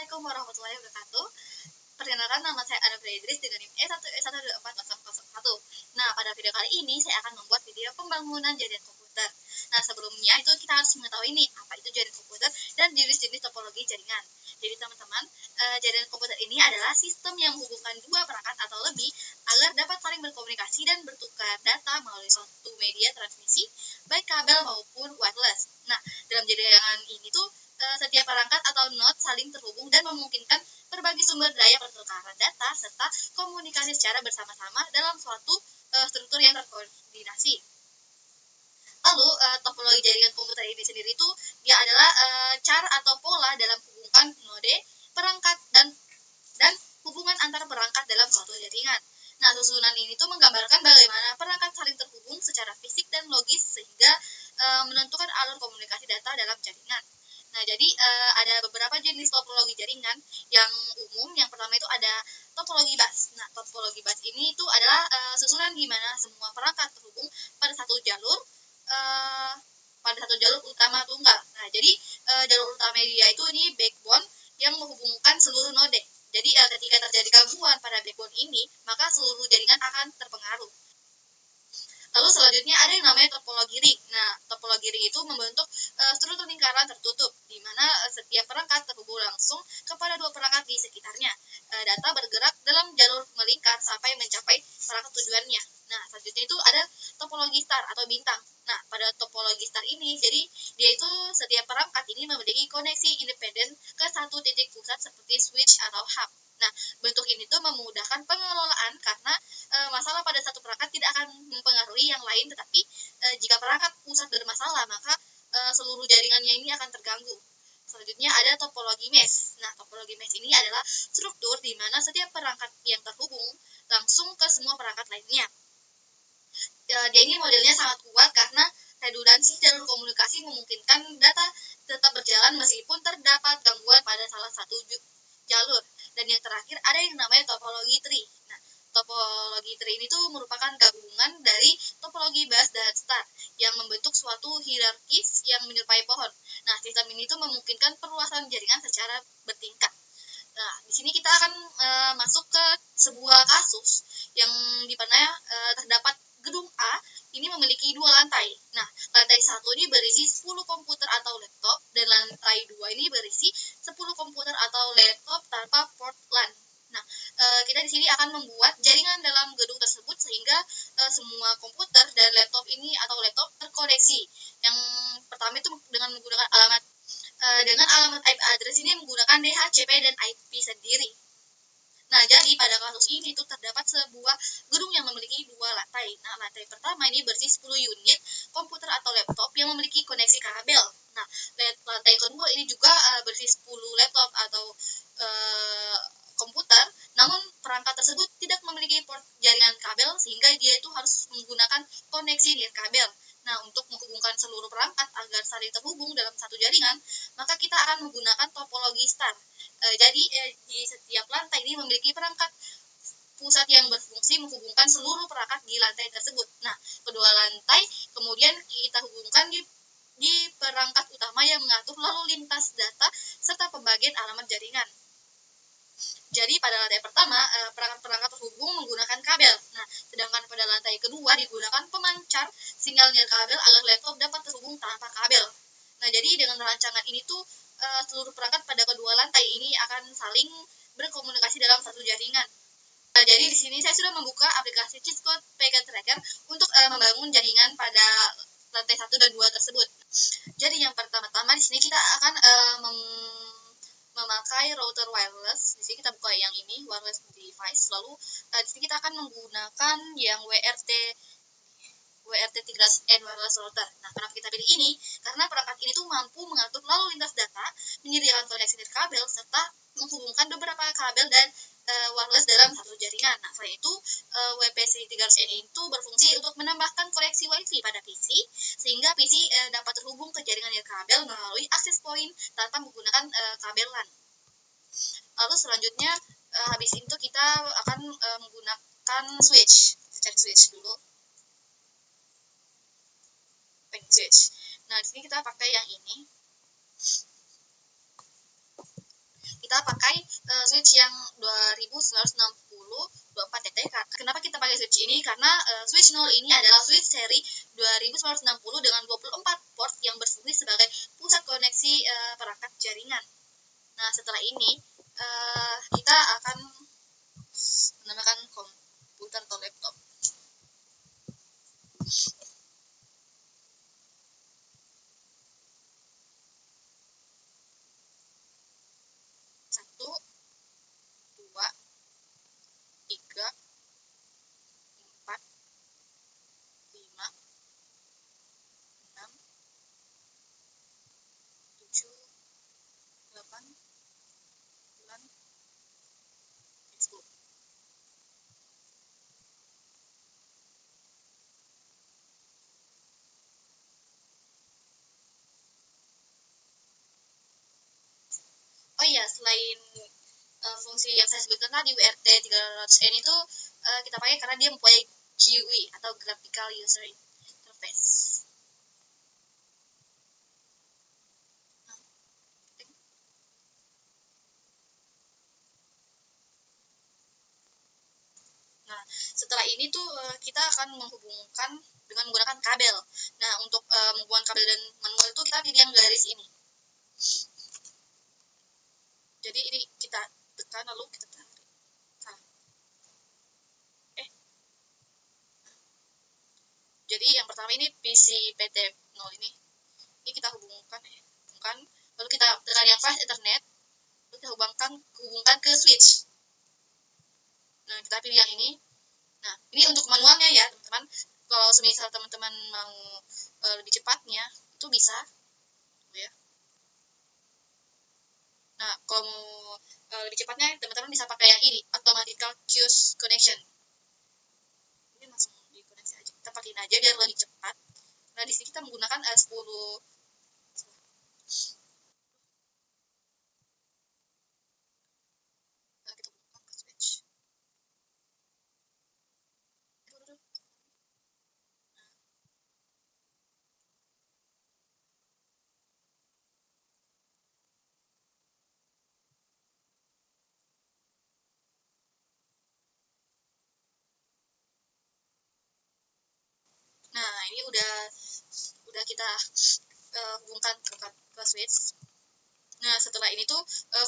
Assalamualaikum warahmatullahi wabarakatuh. Perkenalkan, nama saya Anabel Idris dengan NIM E1E12401. Nah, pada video kali ini saya akan membuat video pembangunan jaringan komputer. Nah, sebelumnya itu kita harus mengetahui nih apa itu jaringan komputer dan jenis-jenis topologi jaringan. Jadi teman-teman, jaringan komputer ini adalah sistem yang menghubungkan dua perangkat atau lebih agar dapat saling berkomunikasi dan bertukar data melalui suatu media transmisi, baik kabel maupun wireless. Nah, dalam jaringan ini tuh setiap perangkat atau node saling terhubung dan memungkinkan berbagi sumber daya pertukaran data serta komunikasi secara bersama-sama dalam suatu struktur yang terkoordinasi. Lalu, topologi jaringan komputer ini sendiri itu dia adalah cara atau pola dalam hubungan node, perangkat, dan hubungan antar perangkat dalam suatu jaringan. Nah, susunan ini tuh menggambarkan bagaimana perangkat saling terhubung secara fisik dan logis sehingga menentukan alur komunikasi data dalam jaringan. Nah, jadi ada beberapa jenis topologi jaringan yang umum. Yang pertama itu ada topologi bus. Nah, topologi bus ini itu adalah susunan di mana semua perangkat terhubung pada satu jalur utama tunggal. Nah, jadi jalur utama dia itu ini backbone yang menghubungkan seluruh node. Jadi ketika terjadi gangguan pada backbone ini, maka seluruh jaringan akan terpengaruh. Lalu selanjutnya ada yang namanya topologi ring. Nah, topologi ring itu membentuk struktur lingkaran tertutup, di mana setiap perangkat terhubung langsung kepada dua perangkat di sekitarnya. Data bergerak dalam jalur melingkar sampai mencapai perangkat tujuannya. Nah, selanjutnya itu ada topologi star atau bintang. Nah, pada topologi star ini, jadi dia itu setiap perangkat ini memiliki koneksi independen ke satu titik pusat seperti switch atau hub. Nah, bentuk ini tuh memudahkan pengelolaan karena masalah pada satu perangkat tidak akan mempengaruhi yang lain, tetapi jika perangkat pusat bermasalah, maka seluruh jaringannya ini akan terganggu. Selanjutnya ada topologi mesh. Nah, topologi mesh ini adalah struktur di mana setiap perangkat yang terhubung langsung ke semua perangkat lainnya. Dia ini modelnya sangat kuat karena redundansi jalur komunikasi memungkinkan data tetap berjalan meskipun terdapat gangguan pada salah satu jalur. Dan yang terakhir ada yang namanya topologi tree. Nah, topologi tree ini tuh merupakan gabungan dari topologi bus dan star yang membentuk suatu hierarkis yang menyerupai pohon. Nah, sistem ini tuh memungkinkan perluasan jaringan secara bertingkat. Nah, di sini kita akan masuk ke sebuah kasus yang di mana terdapat gedung A ini memiliki dua lantai. Nah, lantai 1 ini berisi 10 komputer atau laptop, dan lantai 2 ini berisi 10 komputer atau laptop tanpa port LAN. Nah, kita di sini akan membuat jaringan dalam gedung tersebut sehingga semua komputer dan laptop ini atau laptop terkoneksi. Yang pertama itu dengan menggunakan alamat IP address ini menggunakan DHCP dan IP sendiri. Nah, jadi pada kasus ini tuh terdapat sebuah gedung yang memiliki dua lantai. Nah, lantai pertama ini berisi 10 unit komputer atau laptop yang memiliki koneksi kabel. Nah, lantai kedua ini juga berisi 10 laptop atau komputer, namun perangkat tersebut tidak memiliki port jaringan kabel sehingga dia itu harus menggunakan koneksi nirkabel. Nah, untuk menghubungkan seluruh perangkat agar saling terhubung dalam satu jaringan, maka kita akan menggunakan topologi star. Jadi di setiap lantai ini memiliki perangkat pusat yang berfungsi menghubungkan seluruh perangkat di lantai tersebut. Nah, kedua lantai kemudian kita hubungkan di perangkat utama yang mengatur lalu lintas data serta pembagian alamat jaringan. Jadi pada lantai pertama perangkat-perangkat terhubung menggunakan kabel. Nah, sedangkan pada lantai kedua digunakan pemancar sinyal nirkabel agar laptop dapat terhubung tanpa kabel. Nah, jadi dengan rancangan ini tuh seluruh perangkat pada kedua lantai ini akan saling berkomunikasi dalam satu jaringan. Nah, jadi di sini saya sudah membuka aplikasi cheat code packet tracker untuk membangun jaringan pada lantai 1 dan 2 tersebut. Jadi yang pertama-tama di sini kita akan memakai router wireless. Di sini kita buka yang ini, wireless device. Lalu di sini kita akan menggunakan yang WRT300N wireless router. Nah, kenapa kita pilih ini? Karena perangkat ini tuh mampu mengatur lalu lintas data, menyediakan koneksi nirkabel, serta menghubungkan beberapa kabel dan wireless dalam satu jaringan. Nah, selain itu, WPC300N itu berfungsi untuk menambahkan koneksi WiFi pada PC, sehingga PC dapat terhubung ke jaringan nirkabel melalui access point tanpa menggunakan kabel LAN. Lalu selanjutnya, habis itu kita akan menggunakan switch. Cari switch dulu. Switch. Nah, di sini kita pakai yang ini. kita pakai switch yang 2960/24 TT. Kenapa kita pakai switch ini? Karena switch 0 ini adalah switch seri 2960 dengan 24 port yang berfungsi sebagai pusat koneksi perangkat jaringan. Nah, setelah ini kita akan menambahkan komputer atau laptop. Satu, dua, tiga, empat, lima, enam, tujuh, delapan, 9, 10. Oh iya, selain fungsi yang saya sebutkan tadi WRT 300N itu kita pakai karena dia mempunyai GUI atau Graphical User Interface. Nah, setelah ini tuh kita akan menghubungkan dengan menggunakan kabel. Nah, untuk menghubungkan kabel dan manual itu kita pilih yang garis ini. Jadi ini kita tekan lalu kita tarik. Jadi yang pertama ini PC PT0 ini kita hubungkan, lalu kita tekan yang fast Ethernet, lalu kita hubungkan ke switch. Nah, kita pilih yang ini. Nah, ini untuk manualnya ya teman-teman. Kalau semisal teman-teman mau lebih cepatnya itu bisa, ya. Nah, kalau mau lebih cepatnya teman-teman bisa pakai yang ini, Automatical Queues Connection. Ini langsung dikoneksi aja. Kita pakai ini aja biar lebih cepat. Nah, di sini kita menggunakan 10. Nah, kita hubungkan ke switch. Nah, ini udah kita hubungkan ke switch. Nah, setelah ini tuh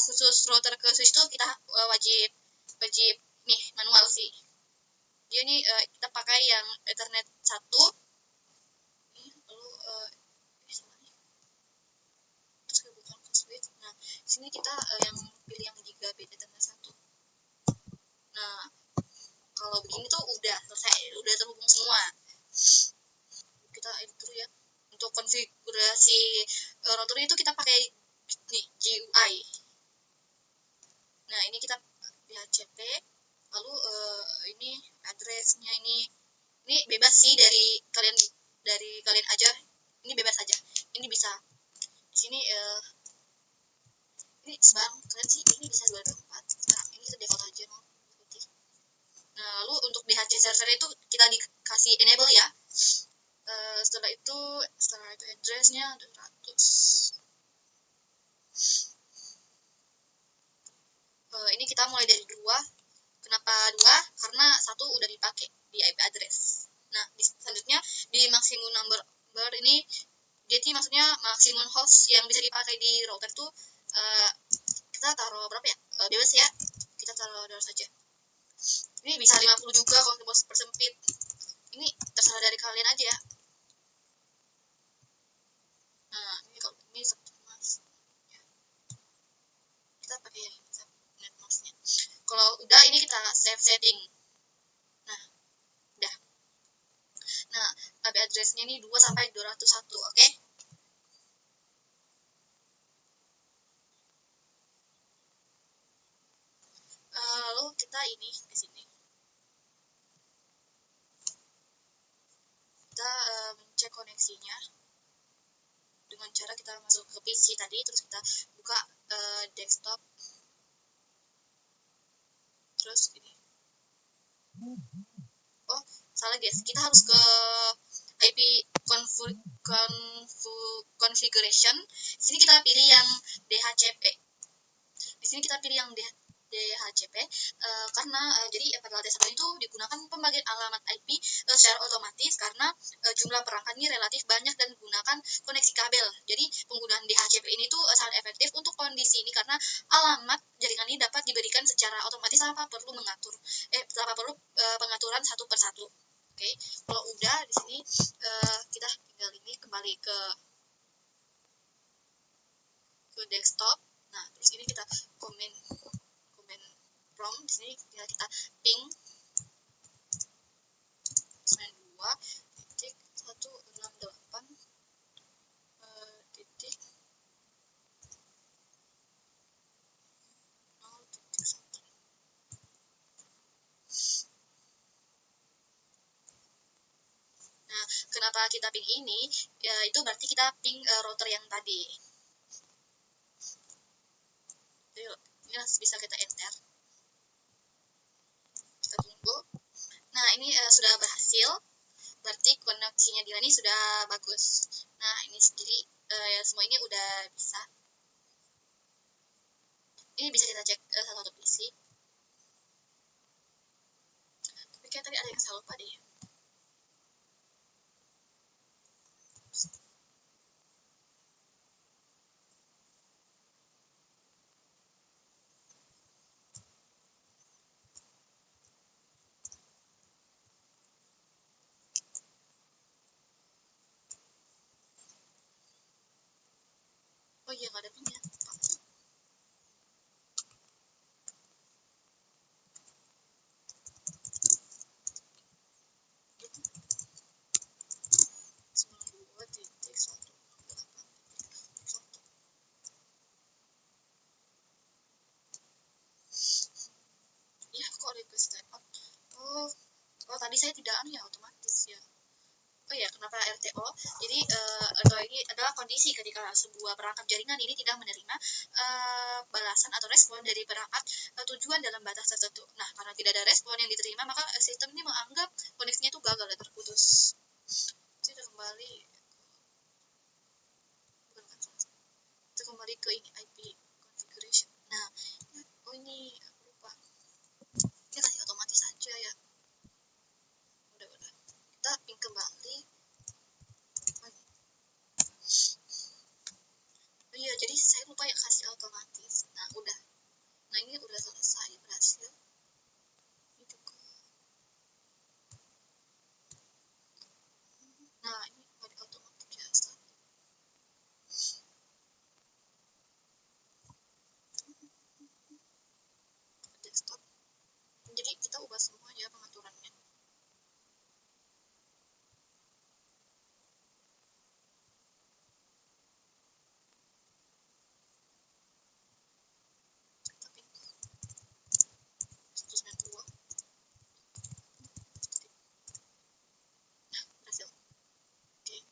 khusus router ke switch tuh kita wajib nih manual sih. Dia nih kita pakai yang Ethernet 1. Lalu terus kita buka ke switch. Nah, sini kita yang pilih yang gigabit Ethernet 1. Nah, kalau begini tuh udah selesai, udah terhubung semua. Kita edit dulu ya. Untuk konfigurasi router itu kita pakai nih GUI. Nah, ini kita DHCP. Lalu ini addressnya ini bebas sih dari kalian aja. Ini bebas aja. Ini bisa di sini ini sebarang kalian sih ini bisa 24. Nah, ini kita default aja no. Nah, lalu untuk DHC server itu kita dikasih enable ya. Setelah itu addressnya 200. Ini kita mulai dari 2. Kenapa 2? Karena 1 udah dipakai di IP address. Nah, selanjutnya di maximum number ini jadi maksudnya maksimum host yang bisa dipakai di router tuh kita taruh berapa ya? Bebas ya. Kita taruh 200 saja. Ini bisa 50 juga kalau kita persempit. Ini terserah dari kalian aja ya. Nah, ini kalau ini mas ya. Kita pakai yang net masnya. Kalau udah ini kita save setting. Nah, udah. Nah, IP address-nya ini 2 sampai 201, oke? Lalu kita ini di sini. Kita cek koneksinya dengan cara kita masuk ke PC tadi, terus kita buka desktop, terus ini. Oh, salah guys, kita harus ke IP configuration. Di sini kita pilih yang DHCP. Di sini kita pilih yang DHCP karena jadi pada lantai 1 itu digunakan pembagian alamat IP secara otomatis karena jumlah perangkat ini relatif banyak dan menggunakan koneksi kabel. Jadi penggunaan DHCP ini tuh sangat efektif untuk kondisi ini karena alamat jaringan ini dapat diberikan secara otomatis tanpa perlu pengaturan satu persatu. Oke, kalau udah di sini kita tinggal ini kembali ke desktop. Nah, terus ini kita komen prompt. Di sini tinggal kita ping 92.168 titik 0.1. Nah, kenapa kita ping ini? Ya, itu berarti kita ping router yang tadi. Yuk, ini bisa kita enter. Kita tunggu. Nah, ini sudah berhasil. Berarti koneksinya Dila ini sudah bagus. Nah, ini jadi semua ini udah bisa. Ini bisa kita cek satu-satu PC. Tapi kayak tadi ada yang saya lupa deh. Oh iya, nggak ada pin ya. Iya, kok request timeout? Oh, tadi saya tidak ya otomatis ya. Oh ya, kenapa RTO? Jadi ini adalah kondisi ketika sebuah perangkat jaringan ini tidak menerima balasan atau respon dari perangkat tujuan dalam batas tertentu. Nah, karena tidak ada respon yang diterima, maka sistem ini menganggap koneksinya itu gagal dan terputus. Kita kembali kita kembali ke ini IP configuration. Nah, oh ini lupa. Ini kasih otomatis saja ya. Udah. Kita ping kembali. Oh iya, jadi saya lupa ya kasih otomatis. Nah, udah. Nah, ini udah selesai, berhasil. Ini juga. Nah, ini ada otomatis biasa. Desktop. Jadi kita ubah semua ya pengaturannya. Tapi 192. Nah, berhasil. Oke.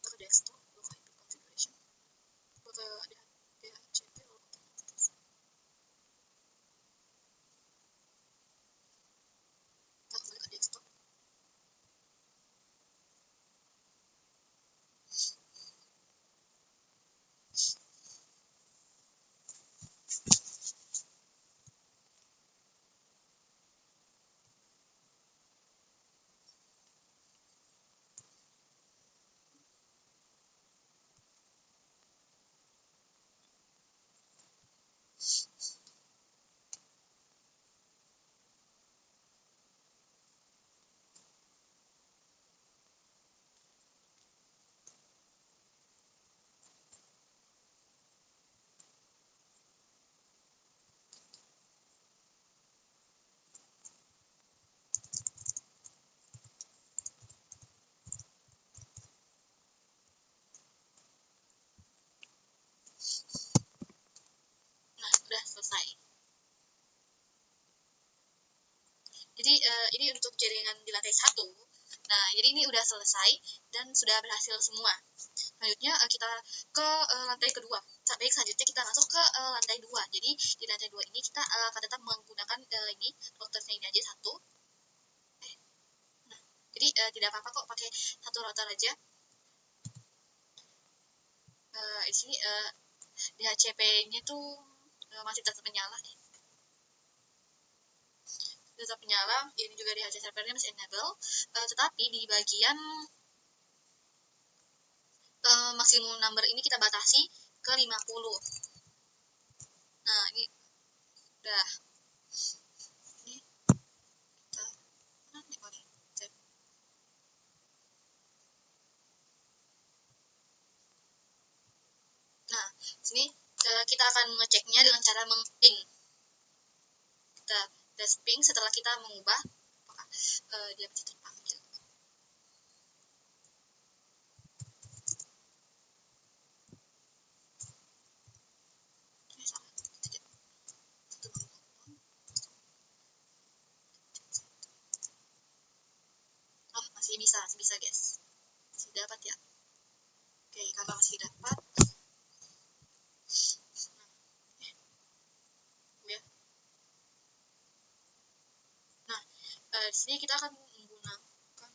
Ke desktop, ke IP configuration, ke DHCP, otomatis. Kita kembali ke desktop. Nah, udah selesai. Jadi ini untuk jaringan di lantai 1. Nah, jadi ini udah selesai dan sudah berhasil semua. Selanjutnya kita ke lantai kedua. Baik, selanjutnya kita masuk ke lantai 2. Jadi di lantai 2 ini kita akan tetap menggunakan ini routernya ini aja satu. Nah, jadi tidak apa-apa kok pakai satu router aja. di sini DHCP-nya tuh masih tetap menyala. Tetap menyala, ini juga DHCP servernya masih enable, tetapi di bagian maksimum number ini kita batasi ke 50. Nah, ini udah. Ini kita Nah, sini kita akan mengeceknya dengan cara meng-ping. Kita tes ping setelah kita mengubah apakah dia bisa terpanggil. Oh, masih bisa guys. Masih dapat ya. Oke, kalau masih dapat. Nah, di sini kita akan menggunakan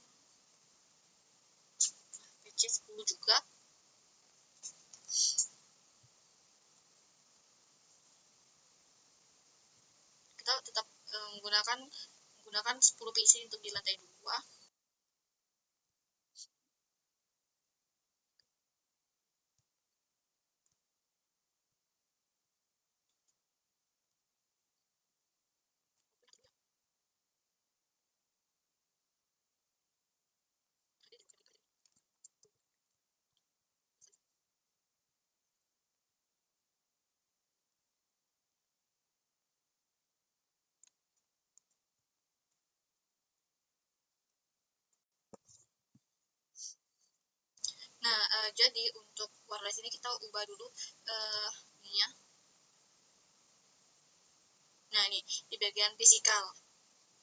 PC 10 juga. Kita tetap menggunakan 10 PC untuk di lantai 2. Nah, jadi untuk wireless ini kita ubah dulu ininya. Nah, ini di bagian fisikal.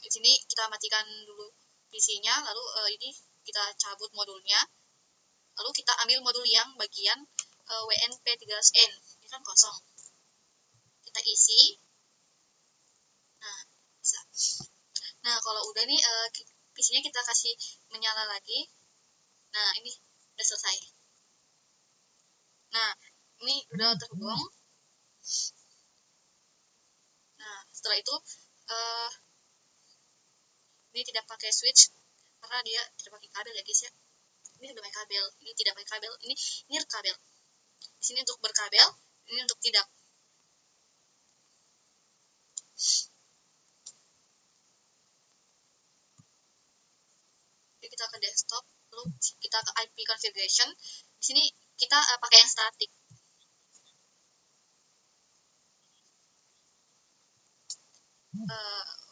Di sini kita matikan dulu PC-nya, lalu ini kita cabut modulnya. Lalu kita ambil modul yang bagian WNP13N. Ini kan kosong. Kita isi. Nah, bisa. Nah, kalau udah nih PC-nya kita kasih menyala lagi. Nah, ini udah selesai. Nah, ini udah terhubung. Nah, setelah itu ini tidak pakai switch karena dia tidak pakai kabel ya guys ya. Ini sudah pakai kabel, ini tidak pakai kabel, ini kabel. Di sini untuk berkabel, ini untuk tidak. Jadi kita ke desktop, lalu kita ke IP configuration. Di sini kita pakai yang static.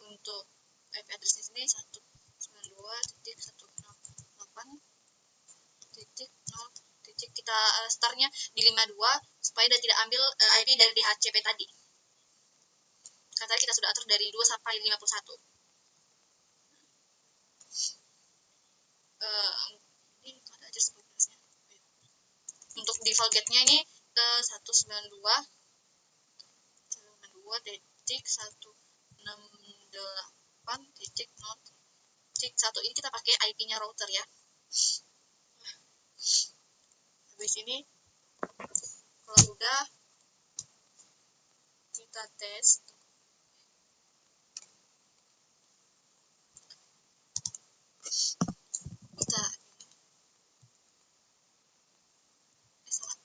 Untuk IP address di sini 192.168.0. Kita startnya di 52 supaya dia tidak ambil IP dari DHCP tadi. Karena tadi kita sudah atur dari 2 sampai 51. Ini ada aja sebelumnya. Untuk default gate-nya ini 192.168.0.1 ini kita pakai IP-nya router ya. Habis ini kalau udah kita tes. Kita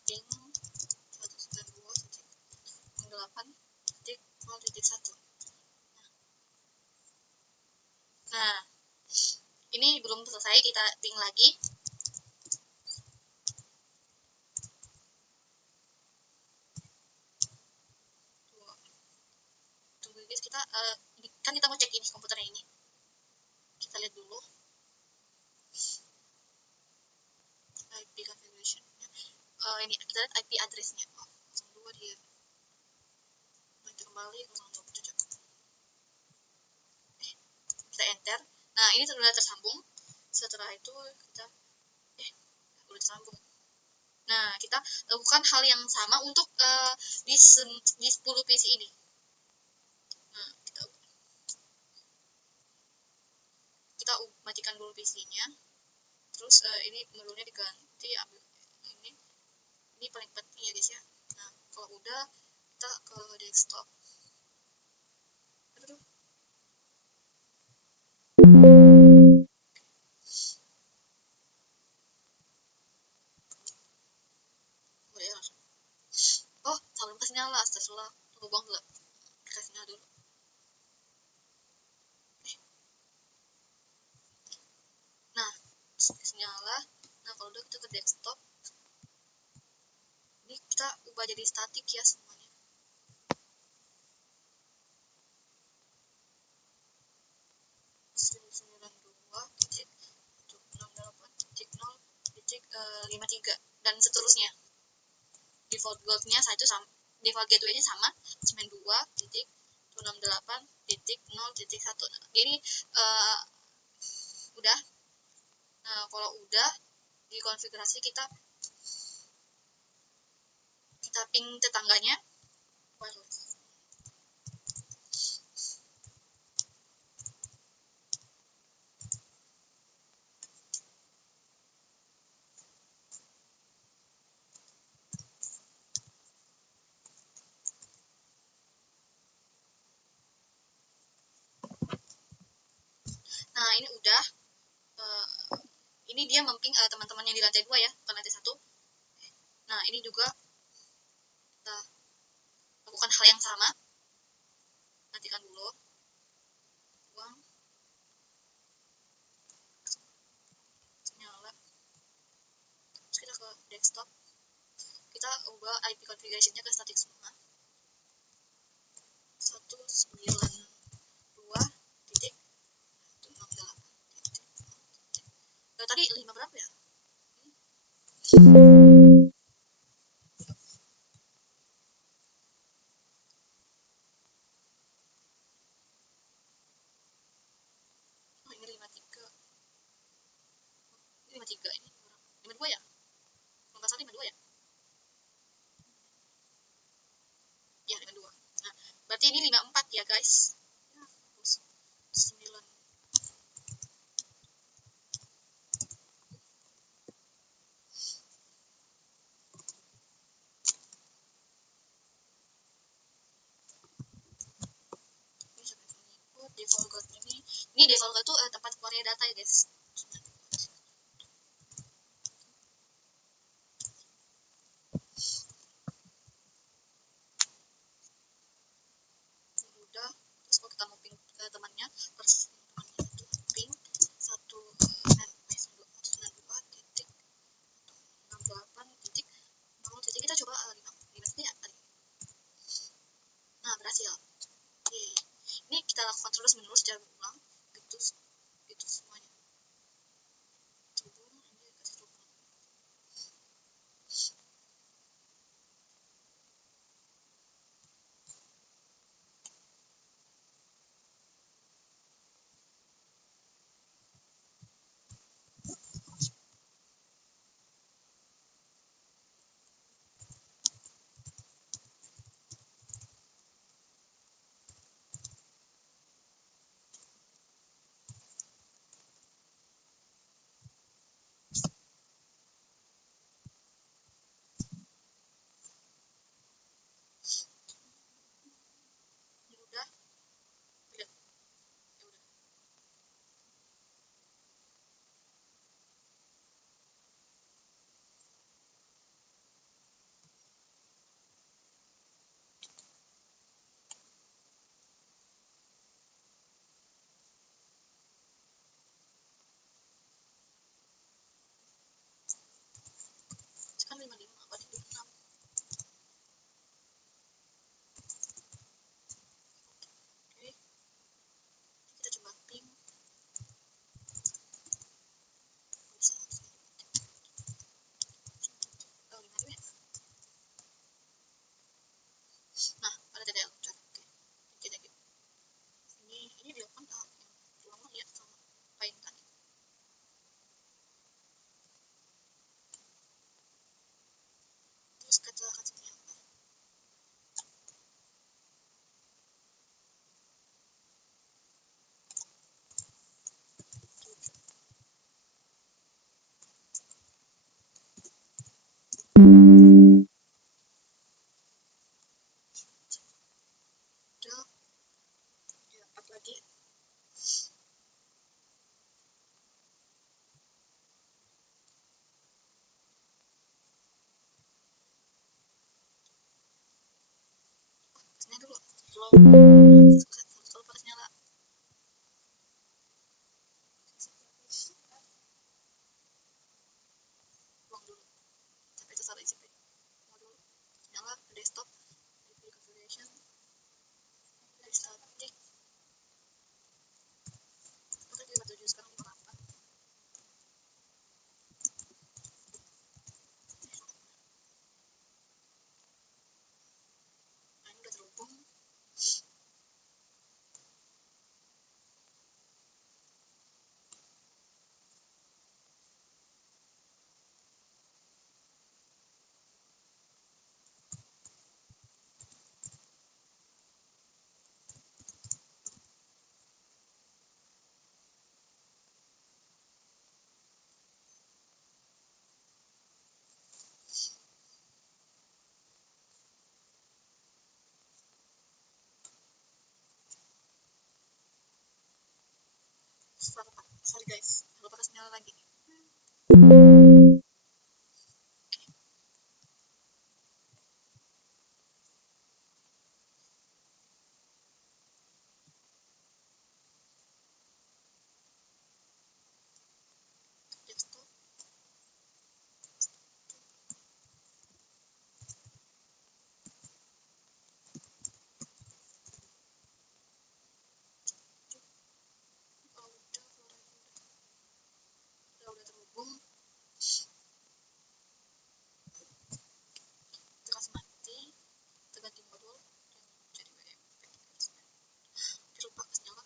ping 192.168.0.1. Nah, ini belum selesai, kita ping lagi. Tunggu guys, kita kan kita mau cek ini komputernya ini. Kita lihat dulu IP configuration. Ini kita lihat IP address-nya. 02 dia. Kita kembali 027. Kita enter. Nah, ini sudah tersambung. Setelah itu kita udah tersambung. Nah, kita lakukan hal yang sama untuk di 10 PC ini. Nah, kita matikan dulu PC-nya. Terus ini modulnya diganti, ambil ini Ini paling penting ya guys ya. Nah kalau udah kita ke desktop. Aduh. Oh, sebelum kasih nyala, astagfirullah. Tunggu bang dulu. Kasih nyala dulu. Nah, kasih nyala. Nah, kalau udah kita ke desktop. Ini kita ubah jadi statik ya semuanya. Lima tiga dan seterusnya. Default goalnya itu sama, default gateway-nya sama 92.168.0.1. Ini udah. Nah, kalau udah dikonfigurasi kita ping tetangganya wireless. Nah, ini udah. Ini dia memping teman-teman yang di lantai 2 ya, bukan lantai 1. Nah, ini juga kita lakukan hal yang sama. Matikan dulu. Buang. Nyala. Terus kita ke desktop. Kita ubah IP configuration-nya ke static semua. 192.168. Tadi 5 berapa ya? Oh, ini 53. Ini 53 ini. 52 ya? Kalau nggak salah 52 ya? Ya, 52. Nah, berarti ini 54 ya, guys. Ya, 9. Default God ini default God itu tempat keluarnya data ya guys. Udah, terus kalau kita mau ping ke temannya, harus temannya itu ping 192.68.0. Kita coba 5 ya. Nah, berhasil. Oke. Ini kita lakukan terus menerus secara berulang gitu semuanya. Ini udah. Tidak. Ya udah. Sekarang 55 apa 56. Oke. Kita coba ping. Nah, ada TTL. Oke. Kita gitu. Ini dilakukan tahap yang lama ya sama paint tadi. Terus kita akan seperti apa? Kalau pakai nyala. Buang dulu. Sampai terserah isi modul. Nyala desktop. Configuration. Static. Kita 57 sekarang 58. Nah, ini udah terhubung. Sorry guys, kalau pakai nyala lagi. Desktop. Udah terhubung. Teras mati. Terganti modul. Jadi WMP. Lupa kasih nyala.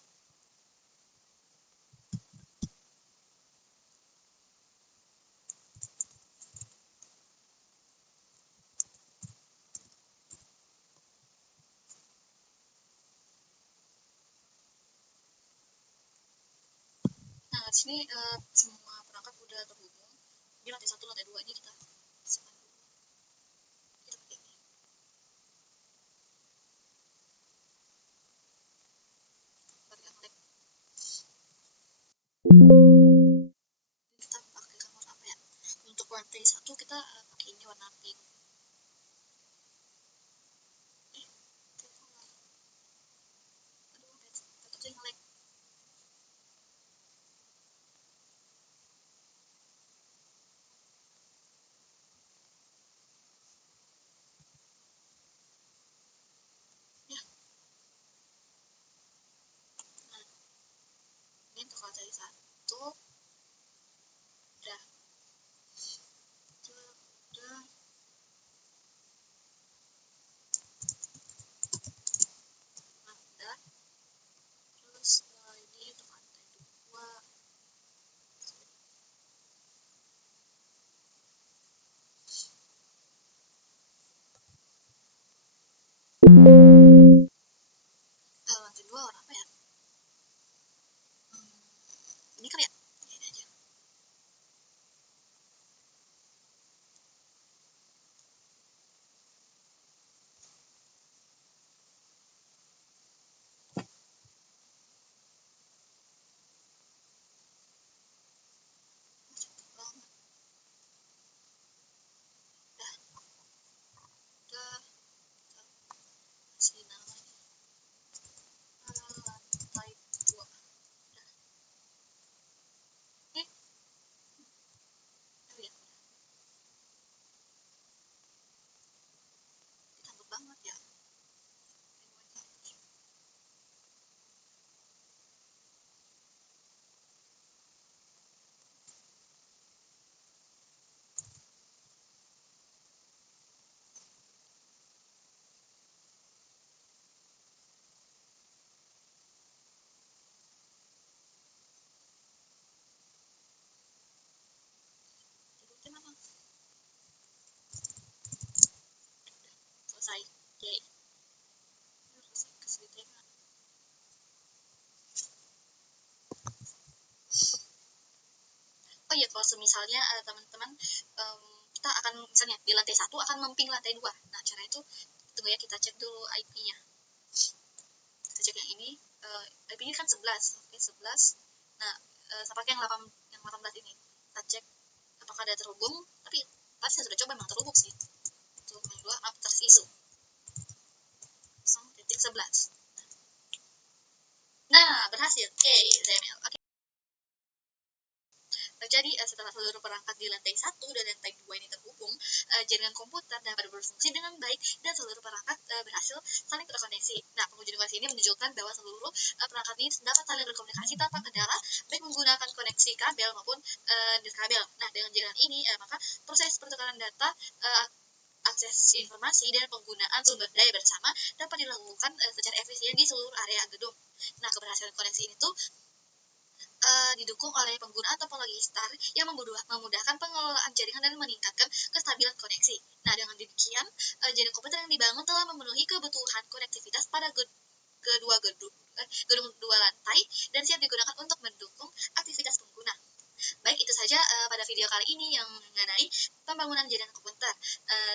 Nah, di sini semua perangkat udah terhubung. Ini lantai 1, lantai 2 ini kita siapkan dulu. Kita pakai ini. Pakai yang lab. Kita pakai kamar apa ya? Untuk lantai 1 kita pakai ini warna pink. Aduh, tetap yang lab. Ini untuk lantai 1 udah udah. Terus ini untuk lantai 2 lantai 2 warna apa ya? Ini kan ya? Ini aja. Cepet banget. Udah kasih namanya lantai 2. Udah. Ya, takut banget ya. Jadi mana? Selesai. Yay. Kasih tema. Oh iya, kalau misalnya teman-teman kita akan misalnya di lantai 1 akan memping lantai 2. Nah, cara itu tunggu ya, kita cek dulu IP-nya. Kita cek yang ini, IP-nya kan 11. Oke, 11. Nah, saya pakai yang 18 ini. Kita cek apakah ada terhubung, tapi saya sudah coba memang terhubung sih. Untuk yang 2 after isu. 0.1 11. Nah, berhasil. Oke, Zemel. Oke. Jadi setelah seluruh perangkat di lantai 1 dan lantai 2 ini terhubung, jaringan komputer dapat berfungsi dengan baik dan seluruh perangkat berhasil saling terkoneksi. Nah, penguji device ini menunjukkan bahwa seluruh perangkat ini dapat saling berkomunikasi tanpa kendala, baik menggunakan koneksi kabel maupun kabel. Nah, dengan jaringan ini, maka proses pertukaran data, akses informasi dan penggunaan sumber daya bersama dapat dilakukan secara efisien di seluruh area gedung. Nah, keberhasilan koneksi ini tuh didukung oleh penggunaan topologi STAR yang memudahkan pengelolaan jaringan dan meningkatkan kestabilan koneksi. Nah, dengan demikian, jaringan komputer yang dibangun telah memenuhi kebutuhan konektivitas pada gedung dua lantai dan siap digunakan untuk mendukung aktivitas pengguna. Baik, itu saja pada video kali ini yang mengenai pembangunan jaringan komputer.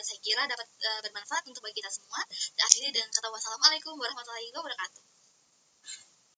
Saya kira dapat bermanfaat untuk bagi kita semua. Akhirnya dengan kata wassalamualaikum warahmatullahi wabarakatuh.